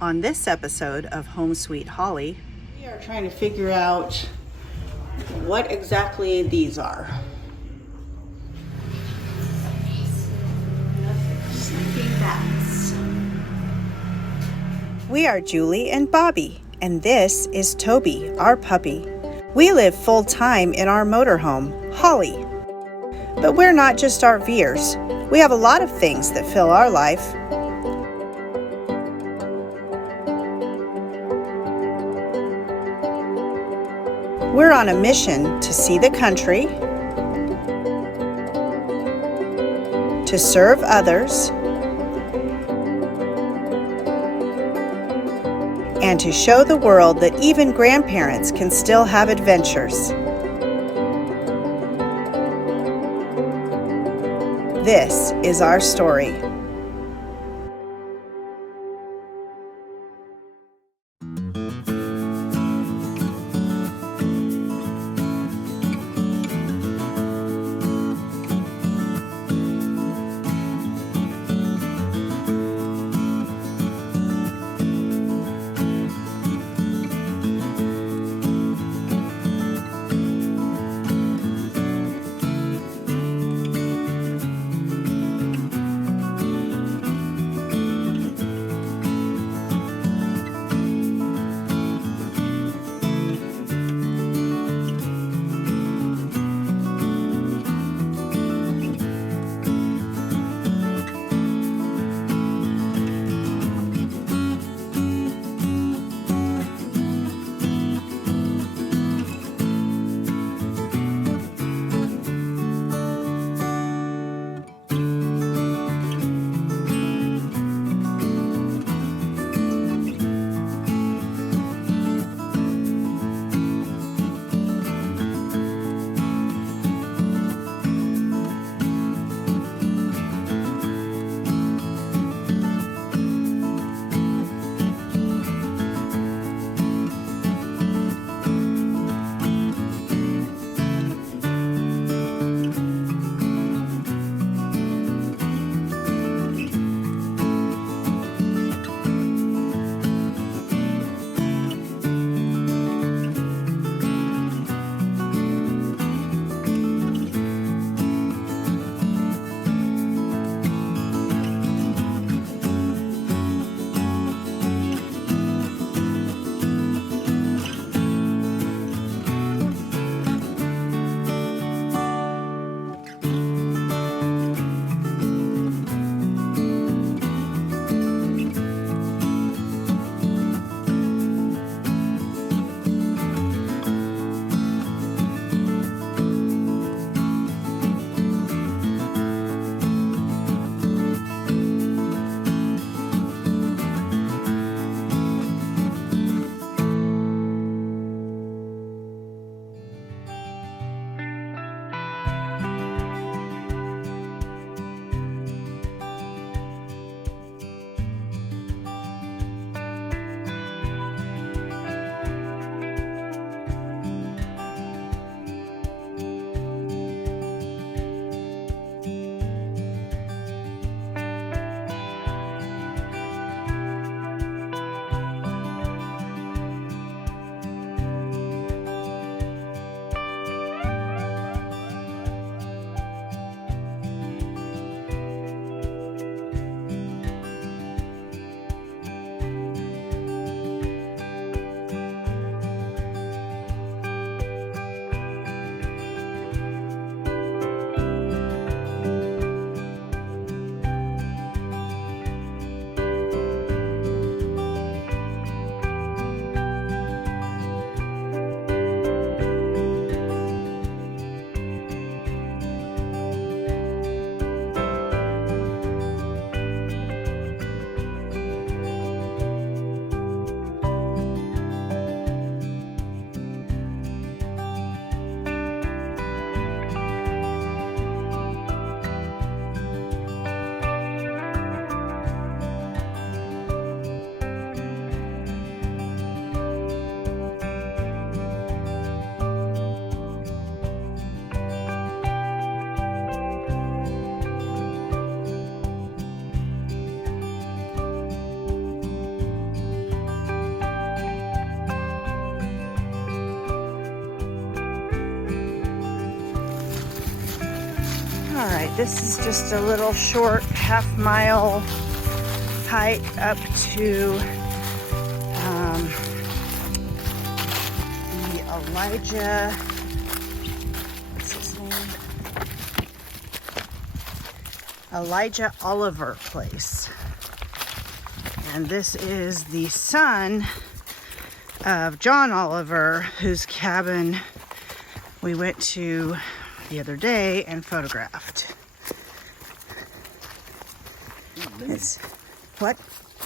On this episode of Home Sweet Holly, we are trying to figure out what exactly these are. Sleeping bats. We are Julie and Bobby, and this is Toby, our puppy. We live full-time in our motorhome, Holly. But we're not just RVers. We have a lot of things that fill our life. We're on a mission to see the country, to serve others, and to show the world that even grandparents can still have adventures. This is our story. Alright, this is just a little short half-mile hike up to the what's his name? Elijah Oliver place. And this is the son of John Oliver, whose cabin we went to the other day and photographed. It's what?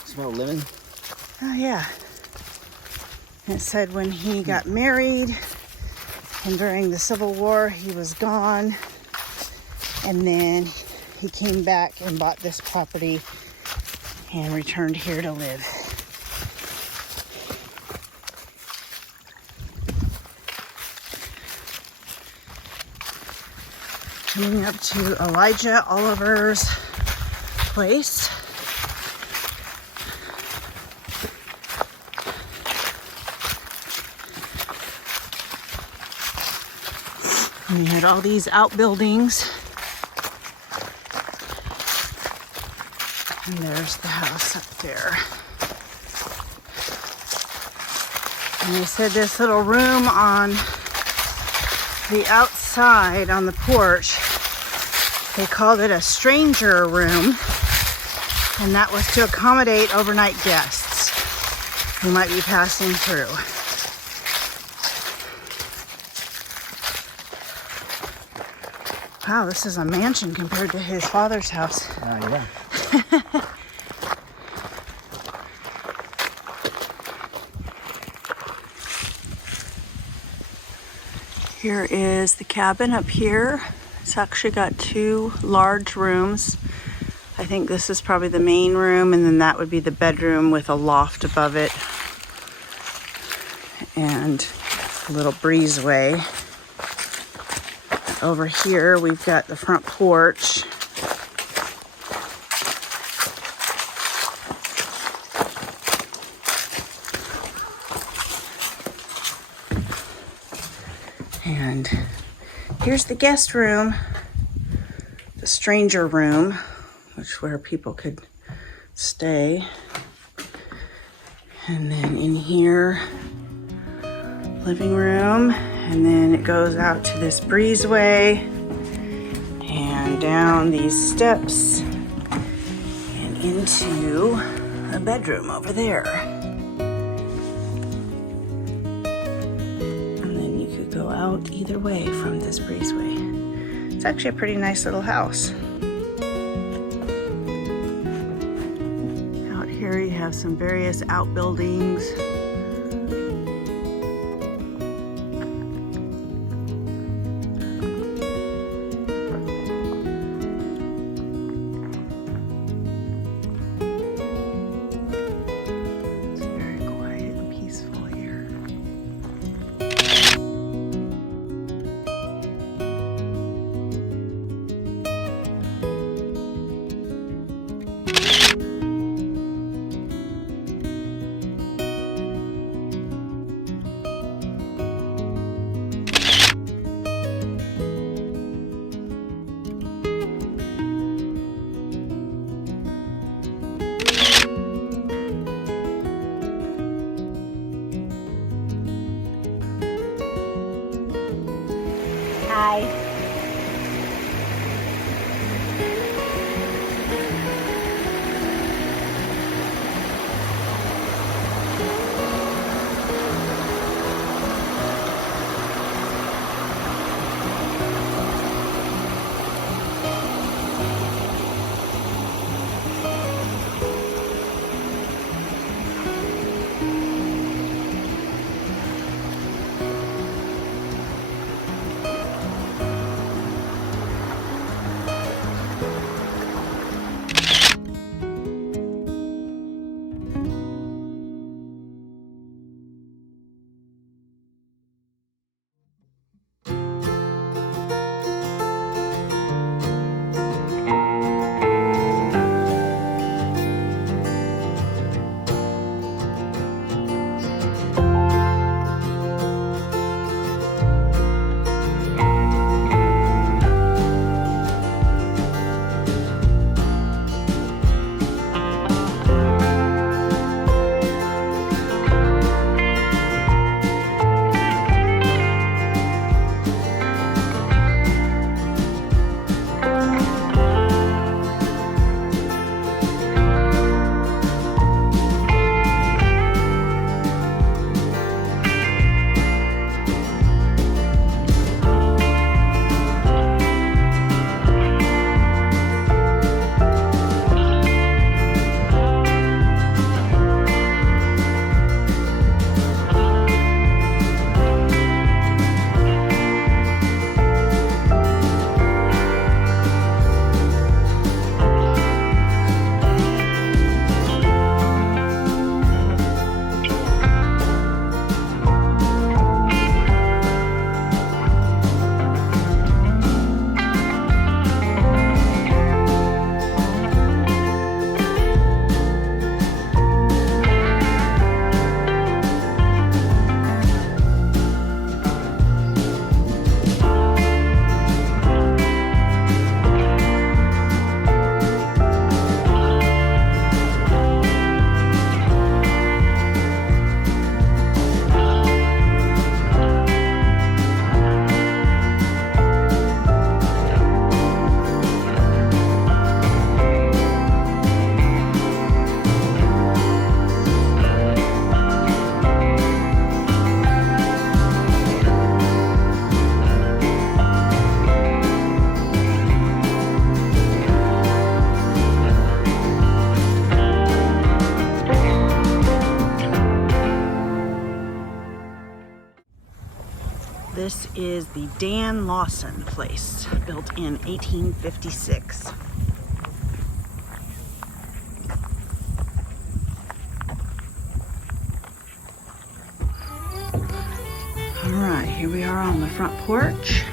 Smell lemon? Oh yeah. And it said when he got married and during the Civil War he was gone, and then he came back and bought this property and returned here to live. Coming up to Elijah Oliver's place. And we had all these outbuildings. And there's the house up there. And they said this little room on the outside on the porch, they called it a stranger room, and that was to accommodate overnight guests who might be passing through. Wow, this is a mansion compared to his father's house. Yeah. Here is the cabin up here. It's actually got two large rooms. I think this is probably the main room, and then that would be the bedroom with a loft above it and a little breezeway. Over here we've got the front porch. And here's the guest room, the stranger room, which where people could stay. And then in here, living room, and then it goes out to this breezeway and down these steps and into a bedroom over there. Go out either way from this breezeway. It's actually a pretty nice little house. Out here you have some various outbuildings. It's very quiet and peaceful here. Hi. is the Dan Lawson place, built in 1856. Alright, here we are on the front porch.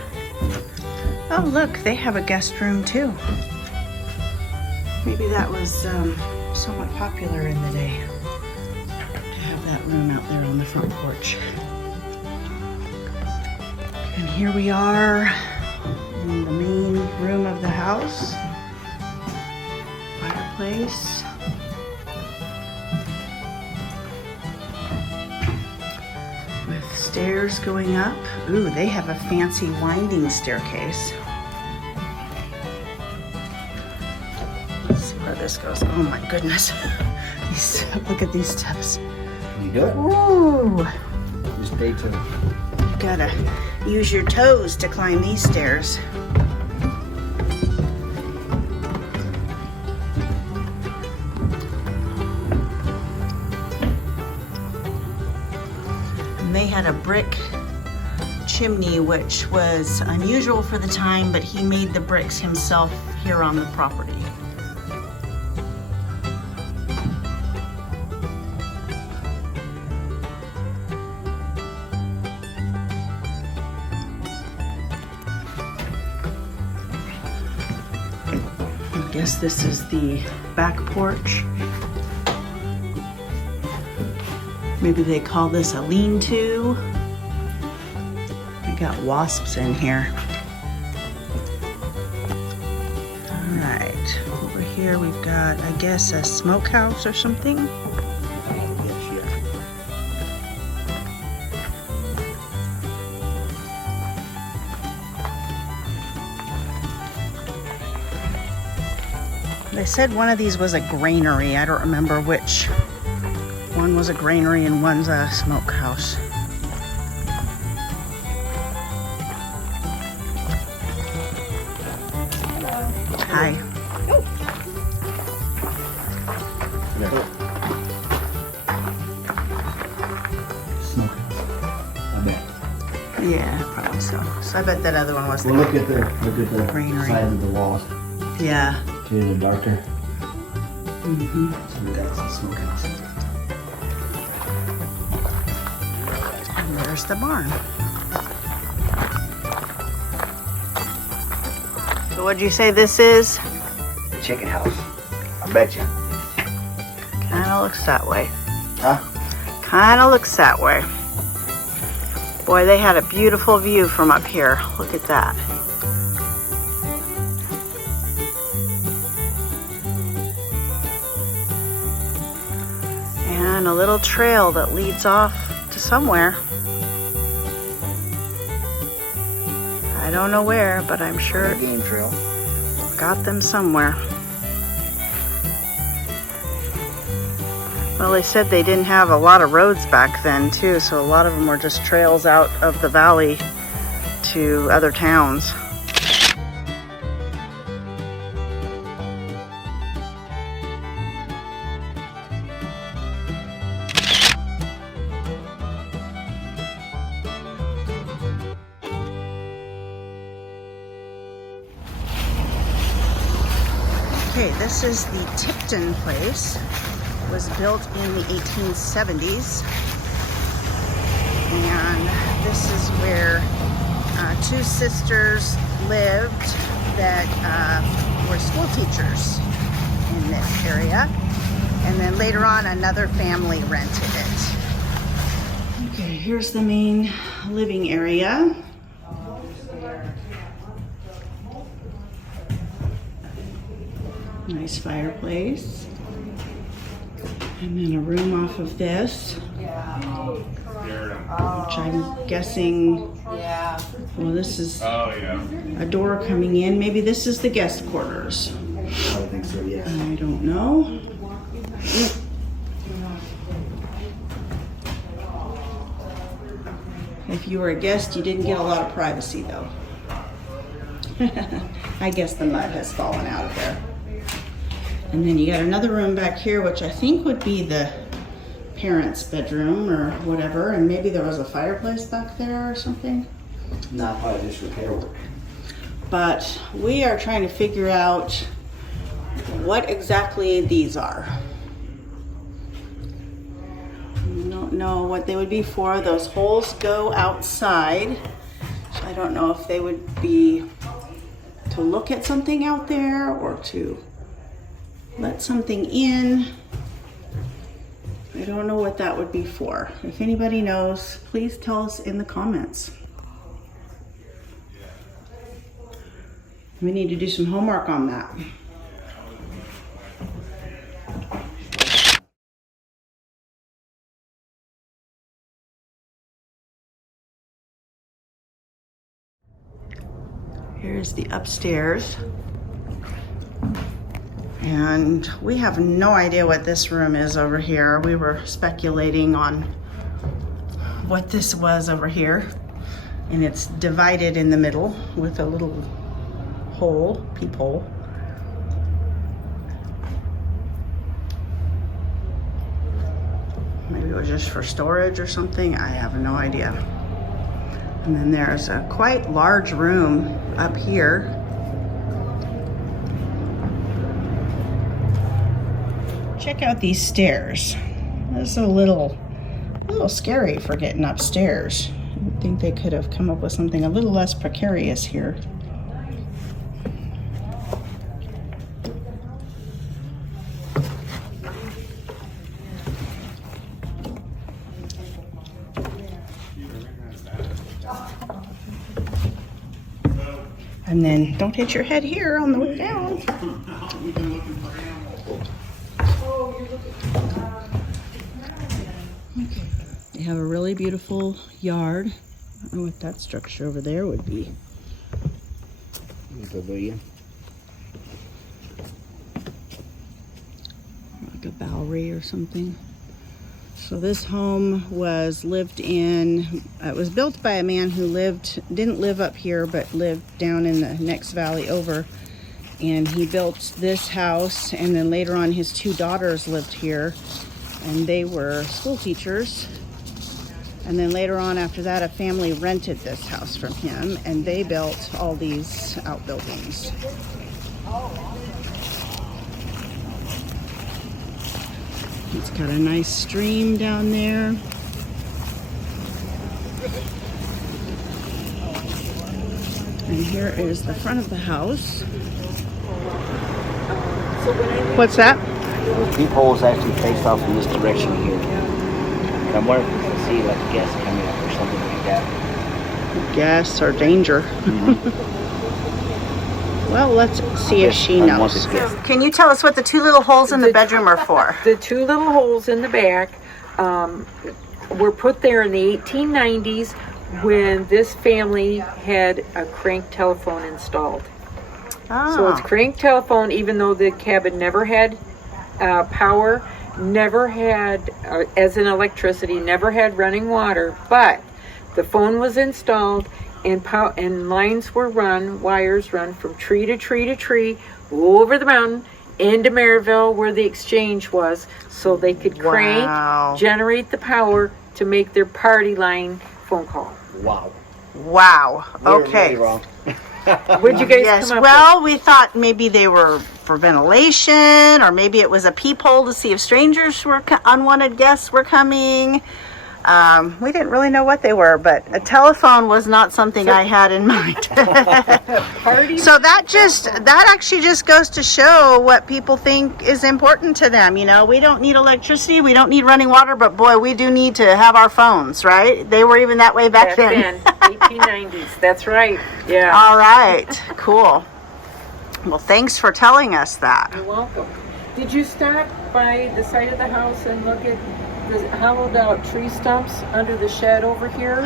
Oh look, they have a guest room too. Maybe that was somewhat popular in the day to have that room out there on the front porch. And here we are in the main room of the house. Fireplace. With stairs going up. Ooh, they have a fancy winding staircase. Let's see where this goes. Oh my goodness. Look at these steps. Can you do it? Ooh. Just stay tuned. You gotta use your toes to climb these stairs. And they had a brick chimney, which was unusual for the time, but he made the bricks himself here on the property. I guess this is the back porch. Maybe they call this a lean-to. We got wasps in here. All right, over here we've got, I guess, a smokehouse or something. They said one of these was a granary. I don't remember which. One was a granary and one's a smokehouse. Hi. I bet. Yeah, probably so. So I bet that other one was the Well, look at the granary. side of the walls. Yeah. To the darker. Mm-hmm. So that's the smokehouse. And there's the barn. So what'd you say this is? The chicken house. I bet you. Kinda looks that way. Huh? Kinda looks that way. Boy, they had a beautiful view from up here. Look at that. And a little trail that leads off to somewhere. I don't know where, but I'm sure it Game trail. got them somewhere. Well, they said they didn't have a lot of roads back then too, so a lot of them were just trails out of the valley to other towns. Okay, this is the Tipton place. It was built in the 1870s. And this is where two sisters lived that were school teachers in this area. And then later on, another family rented it. Okay, here's the main living area. Nice fireplace. And then a room off of this. Which I'm guessing, well, this is a door coming in. Maybe this is the guest quarters. I think so, yeah. I don't know. If you were a guest, you didn't get a lot of privacy though. I guess the mud has fallen out of there. And then you got another room back here, which I think would be the parents' bedroom or whatever. And maybe there was a fireplace back there or something. Not probably just repair work. But we are trying to figure out what exactly these are. I don't know what they would be for. Those holes go outside. So I don't know if they would be to look at something out there or to let something in. I don't know what that would be for. If anybody knows, please tell us in the comments. We need to do some homework on that. Here's the upstairs. And we have no idea what this room is over here. We were speculating on what this was over here. And it's divided in the middle with a little hole, peephole. Maybe it was just for storage or something. I have no idea. And then there's a quite large room up here. Check out these stairs. This is a little scary for getting upstairs. I think they could have come up with something a little less precarious here. And then don't hit your head here on the way down. Okay. They have a really beautiful yard. I don't know what that structure over there would be. Pavilion. Like a Bowery or something. So this home was lived in, it was built by a man who didn't live up here, but lived down in the next valley over. And he built this house, and then later on his two daughters lived here, and they were school teachers. And then later on after that, a family rented this house from him, and they built all these outbuildings. It's got a nice stream down there. And here is the front of the house. What's that? The peepholes actually face off in this direction here. And I'm wondering if we can see like guests coming up or something like that. Guests or danger. Well, let's see if she knows. Can you tell us what the two little holes in the bedroom are for? The two little holes in the back were put there in the 1890s when this family had a crank telephone installed. Ah. So it's crank telephone, even though the cabin never had power, never had, as in electricity, never had running water, but the phone was installed and lines were run, wires run from tree to tree to tree, over the mountain, into Maryville where the exchange was, so they could crank, generate the power to make their party line phone call. Wow. Wow. Okay. Really wrong. What'd you guys come up well, we thought maybe they were for ventilation, or maybe it was a peephole to see if strangers were unwanted guests were coming. We didn't really know what they were, but a telephone was not something I had in mind. So that actually just goes to show what people think is important to them. You know, we don't need electricity, we don't need running water, but boy, we do need to have our phones, right? They were even that way back then. 1890s, that's right. Yeah. All right, cool. Well, thanks for telling us that. You're welcome. Did you stop by the side of the house and look at the hollowed out tree stumps under the shed over here?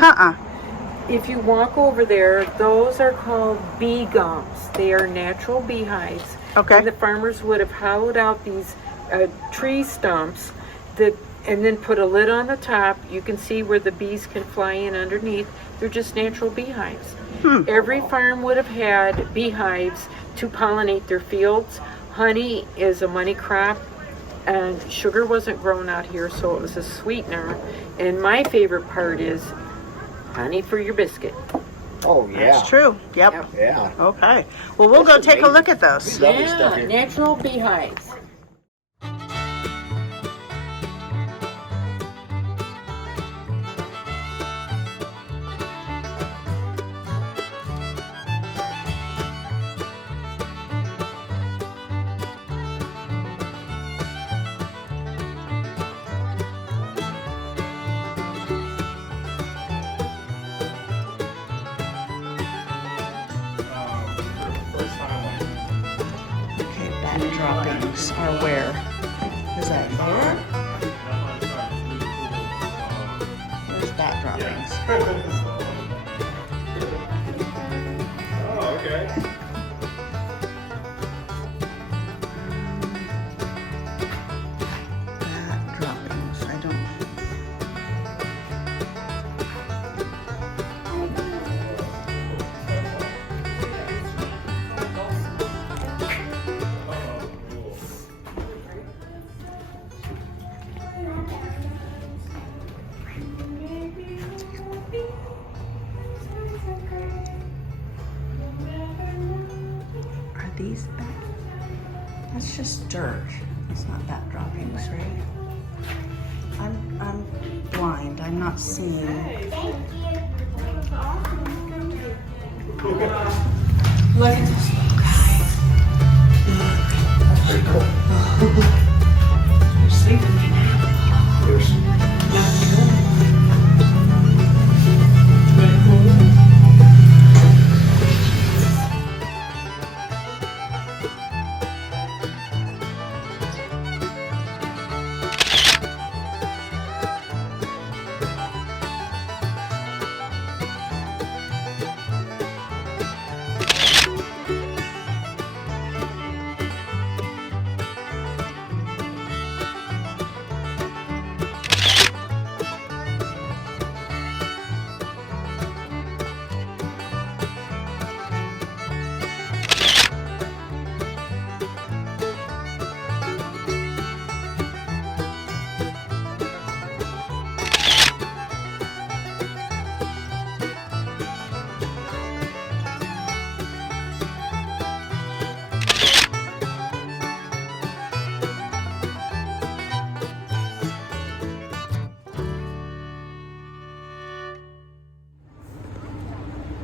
If you walk over there, those are called bee gums. They are natural beehives. Okay. And the farmers would have hollowed out these tree stumps and then put a lid on the top. You can see where the bees can fly in underneath. They're just natural beehives. Every farm would have had beehives to pollinate their fields. Honey is a money crop, and sugar wasn't grown out here, so it was a sweetener. And my favorite part is honey for your biscuit. Oh, yeah. That's true. Yep. Yep. Yeah. Okay. Well, we'll go take a look at those. Lovely stuff Yeah, here. natural beehives. Okay, bat droppings are where? Is that there? Where's bat droppings? Oh, okay. Bat droppings. I don't. Are these bat? That's just dirt. It's not bat droppings, right? I'm blind. I'm not seeing. Look at this little guy. Very cool. You're sleeping now.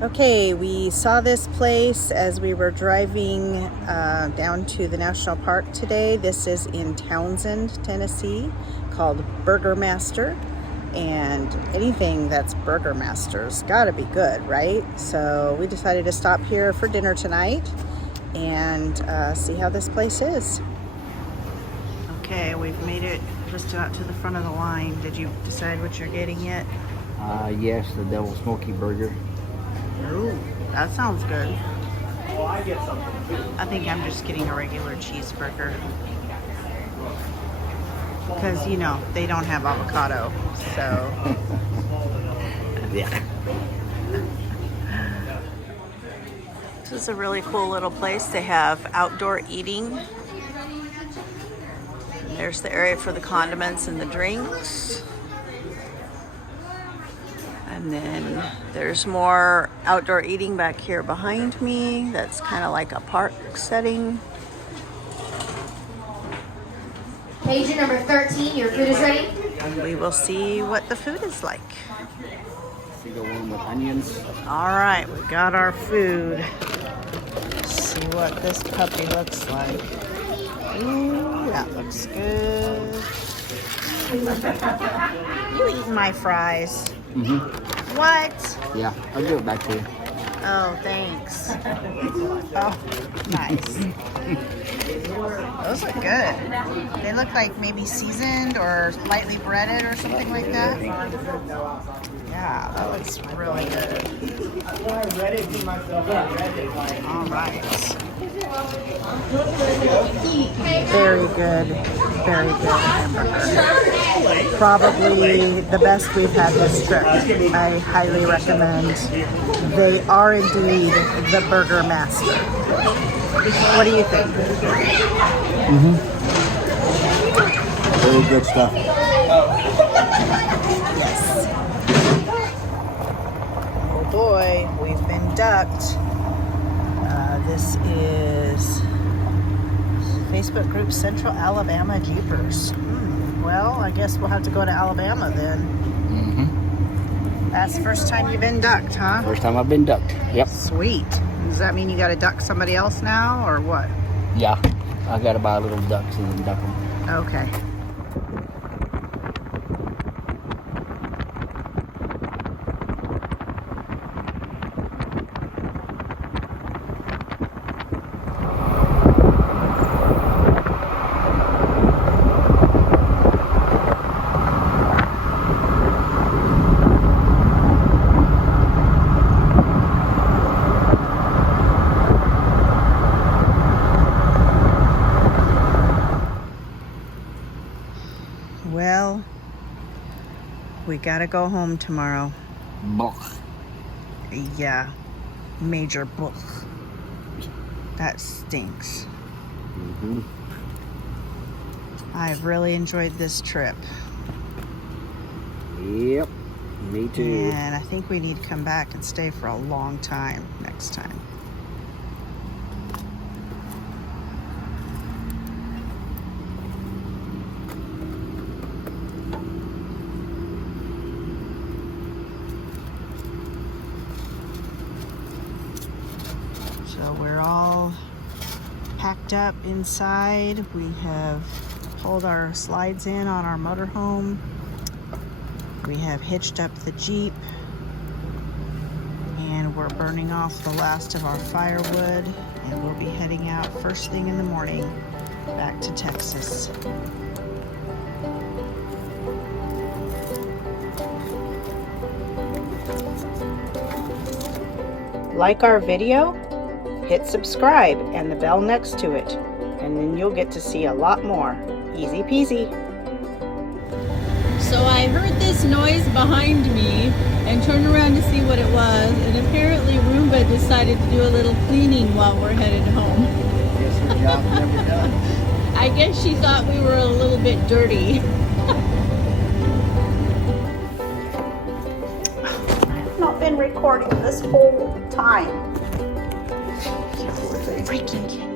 Okay, we saw this place as we were driving down to the national park today. This is in Townsend, Tennessee, called Burger Master. And anything that's Burger Master's gotta be good, right? So we decided to stop here for dinner tonight and see how this place is. Okay, we've made it just out to the front of the line. Did you decide what you're getting yet? Yes, the double smoky burger. Ooh, that sounds good. Well, I get something too. I think I'm just getting a regular cheeseburger. Because, you know, they don't have avocado, so. Yeah. This is a really cool little place. They have outdoor eating. And there's the area for the condiments and the drinks. And then there's more outdoor eating back here behind me. That's kind of like a park setting. Page number 13, your food is ready. And we will see what the food is like. See the one with onions. All right, we got our food. Let's see what this puppy looks like. Ooh, that looks good. You eating my fries? Mm-hmm. What? Yeah, I'll give it back to you. Oh, thanks. Oh, nice. Those look good. They look like maybe seasoned or lightly breaded or something like that. Yeah, that looks really good. All right. Very good. Very good hamburger. Probably the best we've had this trip. I highly recommend. They are indeed the Burger Master. What do you think? Mm-hmm. Very good stuff. Yes. boy, we've been ducked. This is Facebook group Central Alabama Jeepers. Well, I guess we'll have to go to Alabama then. That's the first time you've been ducked, huh? First time I've been ducked. Yep. Sweet. Does that mean you got to duck somebody else now, or what? Yeah. I got to buy little ducks and then duck them. Okay. Well, we gotta go home tomorrow. Buck. Yeah, major book. That stinks. I've really enjoyed this trip. Yep. Me too. And I think we need to come back and stay for a long time next time. So we're all packed up inside. We have pulled our slides in on our motorhome. We have hitched up the Jeep, and we're burning off the last of our firewood, and we'll be heading out first thing in the morning back to Texas. Like our video? Hit subscribe and the bell next to it, and then you'll get to see a lot more. Easy peasy. So I heard this noise behind me and turned around to see what it was, and apparently Roomba decided to do a little cleaning while we're headed home. Guess her job's never done. I guess she thought we were a little bit dirty. I've not been recording this whole time. Freaking